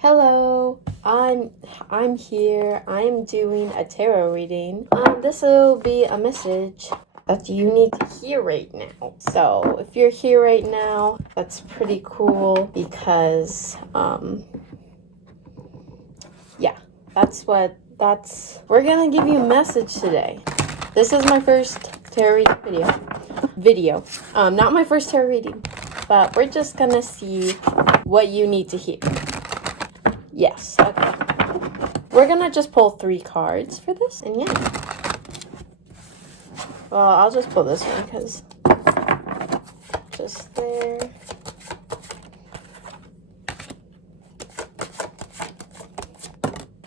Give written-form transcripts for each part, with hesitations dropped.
Hello, I'm here. I'm doing a tarot reading. This will be a message that you need to hear right now. So if you're here right now, that's pretty cool because yeah, we're gonna give you a message today. This is my first tarot reading video. Not my first tarot reading, but we're just gonna see what you need to hear. Yes, okay. We're gonna just pull 3 cards for this, and yeah. Well, I'll just pull this one because just there.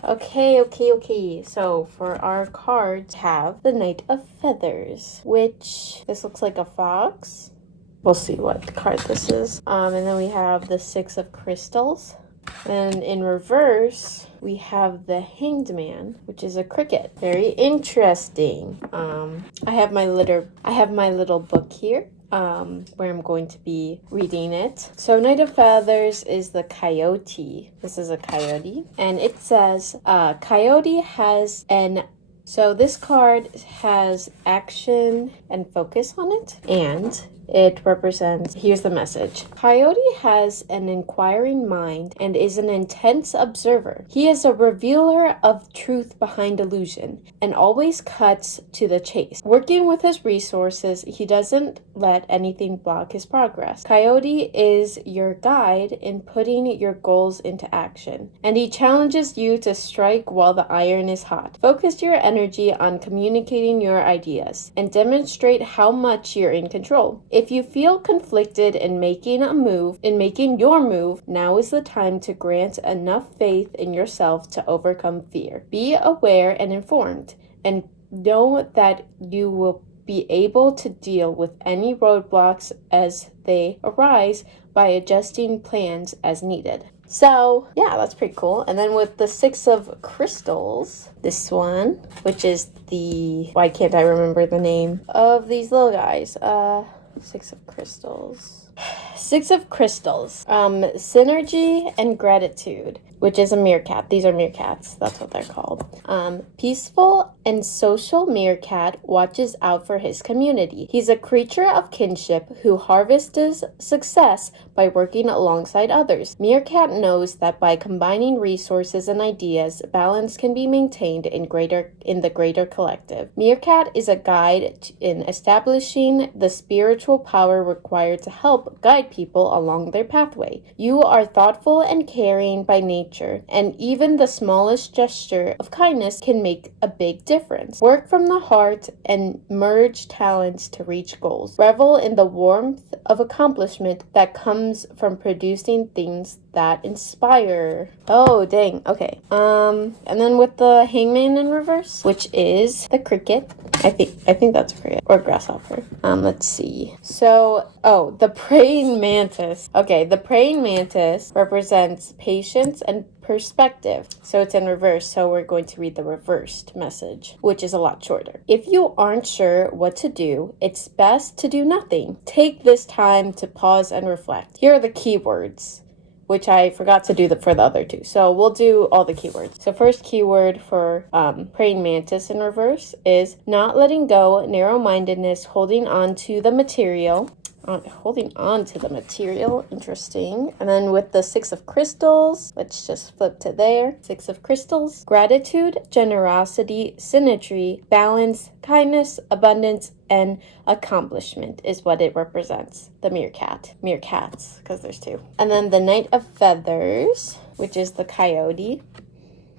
Okay. So for our cards, have the Knight of Feathers, which this looks like a fox. We'll see what card this is. And then we have the 6 of Crystals. And in reverse, we have the Hanged Man, which is a cricket. Very interesting. I have my little book here, where I'm going to be reading it. So Knight of Feathers is the coyote. This is a coyote, and it says, coyote has an. So this card has action and focus on it, and it represents, here's the message. Coyote has an inquiring mind and is an intense observer. He is a revealer of truth behind illusion and always cuts to the chase. Working with his resources, he doesn't let anything block his progress. Coyote is your guide in putting your goals into action, and he challenges you to strike while the iron is hot. Focus your energy on communicating your ideas and demonstrate how much you're in control. If you feel conflicted in making your move, now is the time to grant enough faith in yourself to overcome fear. Be aware and informed, and know that you will be able to deal with any roadblocks as they arise by adjusting plans as needed. So, yeah, that's pretty cool. And then with the 6 of Crystals, this one, which is why can't I remember the name of these little guys? 6 of Crystals. 6 of Crystals. Synergy and Gratitude, which is a meerkat. These are meerkats. That's what they're called. Peaceful and social meerkat watches out for his community. He's a creature of kinship who harvests success by working alongside others. Meerkat knows that by combining resources and ideas, balance can be maintained in the greater collective. Meerkat is a guide in establishing the spiritual power required to help guide people along their pathway. You are thoughtful and caring by nature, and even the smallest gesture of kindness can make a big difference. Work from the heart and merge talents to reach goals. Revel in the warmth of accomplishment that comes from producing things that inspire. Oh, dang. Okay. And then with the Hangman in reverse, which is the cricket. I think that's a cricket or grasshopper. Let's see. So, the praying mantis. Okay, the praying mantis represents patience and perspective. So it's in reverse, so we're going to read the reversed message, which is a lot shorter. If you aren't sure what to do, it's best to do nothing. Take this time to pause and reflect. Here are the keywords, which I forgot to do for the other 2. So we'll do all the keywords. So first keyword for praying mantis in reverse is not letting go, narrow-mindedness, holding on to the material. Interesting. And then with the 6 of Crystals, let's just flip to there. 6 of Crystals. Gratitude, generosity, symmetry, balance, kindness, abundance, and accomplishment is what it represents. The meerkats, because there's 2. And then the Knight of Feathers, which is the coyote.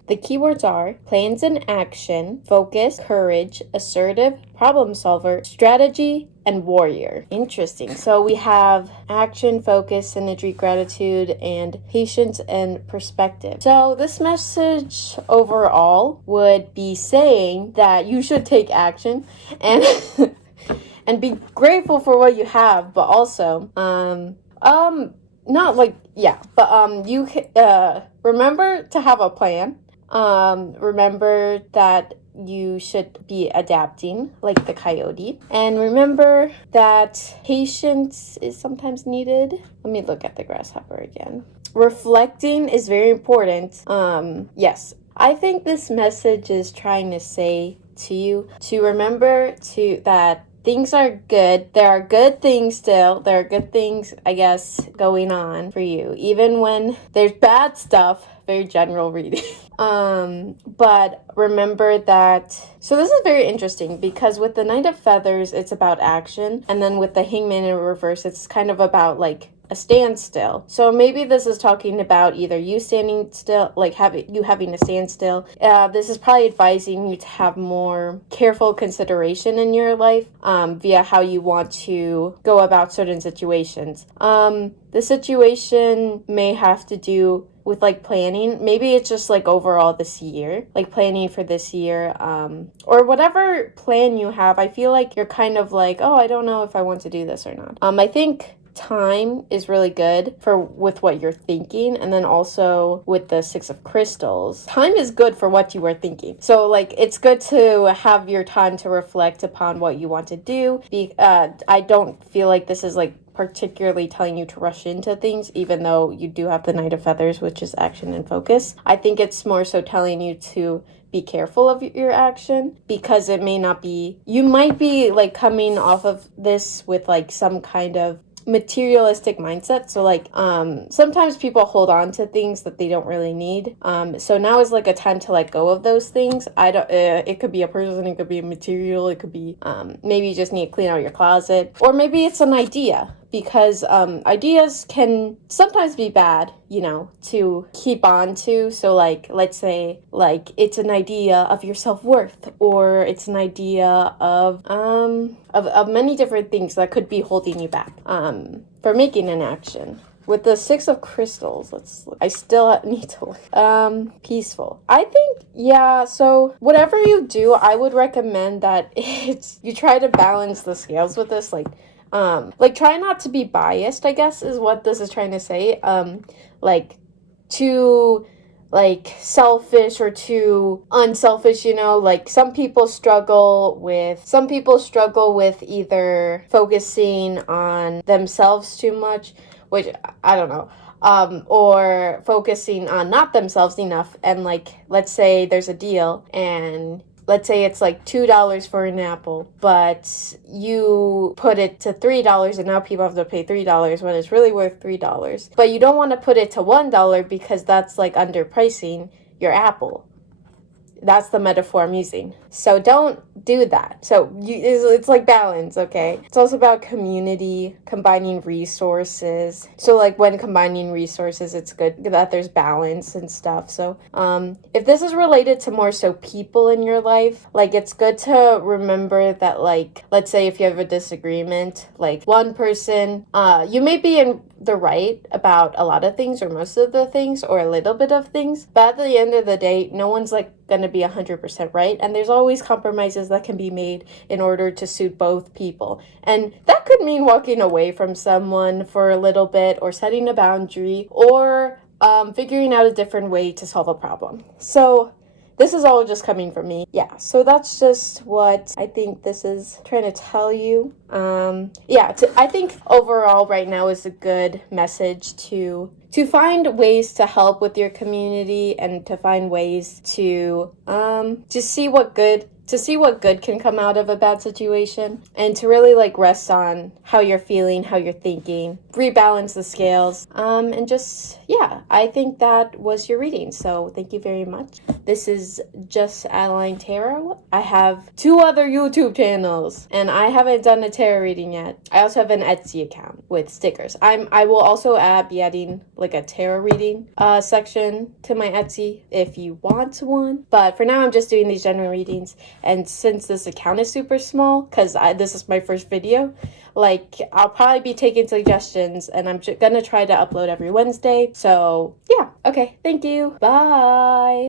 The keywords are plans and action, focus, courage, assertive, problem solver, strategy, and warrior. Interesting. So we have action, focus, synergy, gratitude, and patience and perspective. So this message overall would be saying that you should take action and and be grateful for what you have, but also you remember to have a plan. Remember that you should be adapting like the coyote. And remember that patience is sometimes needed. Let me look at the grasshopper again. reflecting is very important. Yes, I think this message is trying to say to you to remember that things are good. There are good things still. There are good things, I guess, going on for you, even when there's bad stuff. Very general reading. But remember that, so this is very interesting because with the Knight of Feathers, it's about action. And then with the Hangman in reverse, it's kind of about like a standstill. So maybe this is talking about either you standing still, like having to stand still. This is probably advising you to have more careful consideration in your life via how you want to go about certain situations. The situation may have to do with like planning. Maybe it's just like overall this year, like planning for this year, or whatever plan you have. I feel like you're kind of like, oh, I don't know if I want to do this or not. I think time is really good with what you're thinking, and then also with the Six of Crystals, time is good for what you are thinking. So like it's good to have your time to reflect upon what you want to do. I don't feel like this is like particularly telling you to rush into things, even though you do have the Knight of Feathers, which is action and focus. I think it's more so telling you to be careful of your action, because it may not be, you might be like coming off of this with like some kind of materialistic mindset. So like sometimes people hold on to things that they don't really need. So now is like a time to let go of those things. It could be a person, it could be a material, it could be maybe you just need to clean out your closet, or maybe it's an idea, because ideas can sometimes be bad, to keep on to. So like, let's say like it's an idea of your self-worth, or it's an idea of many different things that could be holding you back for making an action. With the Six of Crystals, I still need to look. Peaceful. I think, yeah, so whatever you do, I would recommend that you try to balance the scales with this, like try not to be biased, I guess, is what this is trying to say. Like too like selfish or too unselfish, like some people struggle with either focusing on themselves too much, which I don't know, or focusing on not themselves enough. And like, let's say there's a deal, and let's say it's like $2 for an apple, but you put it to $3, and now people have to pay $3 when it's really worth $3. But you don't want to put it to $1 because that's like underpricing your apple. That's the metaphor I'm using. So don't do that. So it's like balance, okay? It's also about community, combining resources. So like when combining resources, it's good that there's balance and stuff. So if this is related to more so people in your life, like it's good to remember that, like, let's say if you have a disagreement, like one person, you may be in the right about a lot of things, or most of the things, or a little bit of things, but at the end of the day, no one's like gonna be 100% right, and there's always compromises that can be made in order to suit both people. And that could mean walking away from someone for a little bit, or setting a boundary, or figuring out a different way to solve a problem. So this is all just coming from me. Yeah, so that's just what I think this is trying to tell you. I think overall right now is a good message to find ways to help with your community, and to find ways to see what good can come out of a bad situation, and to really like rest on how you're feeling, how you're thinking, rebalance the scales, and just, yeah, I think that was your reading. So thank you very much. This is Just Adeline Tarot. I have 2 other YouTube channels, and I haven't done a tarot reading yet. I also have an Etsy account with stickers. I will also be adding like a tarot reading section to my Etsy if you want one. But for now, I'm just doing these general readings. And since this account is super small, because this is my first video, like I'll probably be taking suggestions, and I'm gonna try to upload every Wednesday. So yeah, okay, thank you, bye.